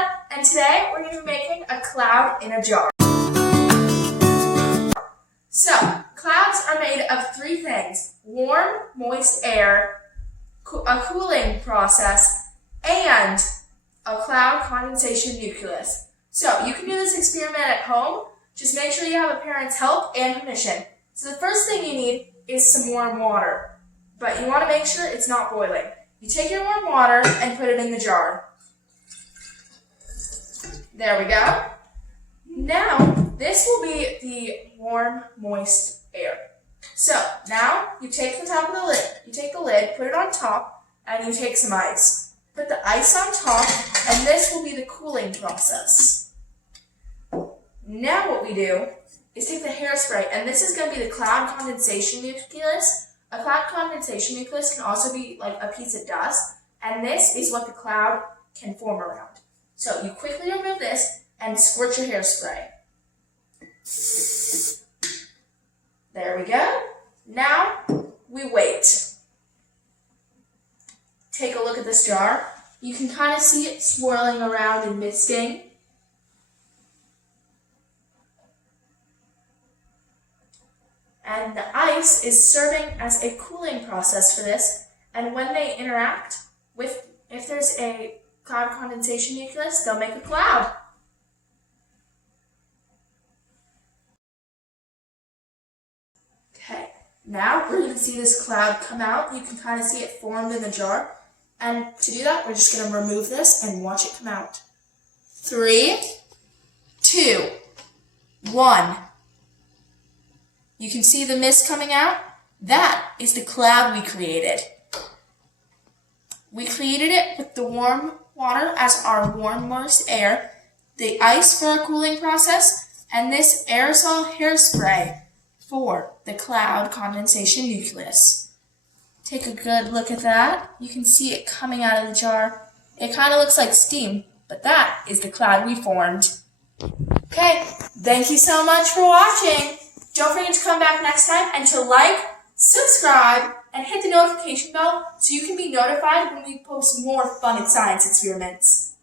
Ilya, and today we're going to be making a cloud in a jar. So, clouds are made of three things: warm, moist air, a cooling process, and a cloud condensation nucleus. So, you can do this experiment at home. Just make sure you have a parent's help and permission. So the first thing you need is some warm water, but you want to make sure it's not boiling. You take your warm water and put it in the jar. There we go. Now, this will be the warm, moist air. So, now you take the top of the lid, you take the lid, put it on top, and you take some ice. Put the ice on top, and this will be the cooling process. Now what we do is take the hairspray, and this is going to be the cloud condensation nucleus. A cloud condensation nucleus can also be like a piece of dust, and this is what the cloud can form around. So you quickly remove this and squirt your hairspray. There we go. Now we wait. Take a look at this jar. You can kind of see it swirling around and misting. And the ice is serving as a cooling process for this. And when they interact with, if there's a cloud condensation nucleus, they'll make a cloud. Okay, now we're going to see this cloud come out. You can kind of see it formed in the jar. And to do that, we're just going to remove this and watch it come out. 3, 2, 1. You can see the mist coming out. That is the cloud we created. We created it with the warm water as our warm, moist air, the ice for our cooling process, and this aerosol hairspray for the cloud condensation nucleus. Take a good look at that. You can see it coming out of the jar. It kind of looks like steam, but that is the cloud we formed. Okay, thank you so much for watching. Don't forget to come back next time and to like, subscribe, and hit the notification bell so you can be notified when we post more fun and science experiments.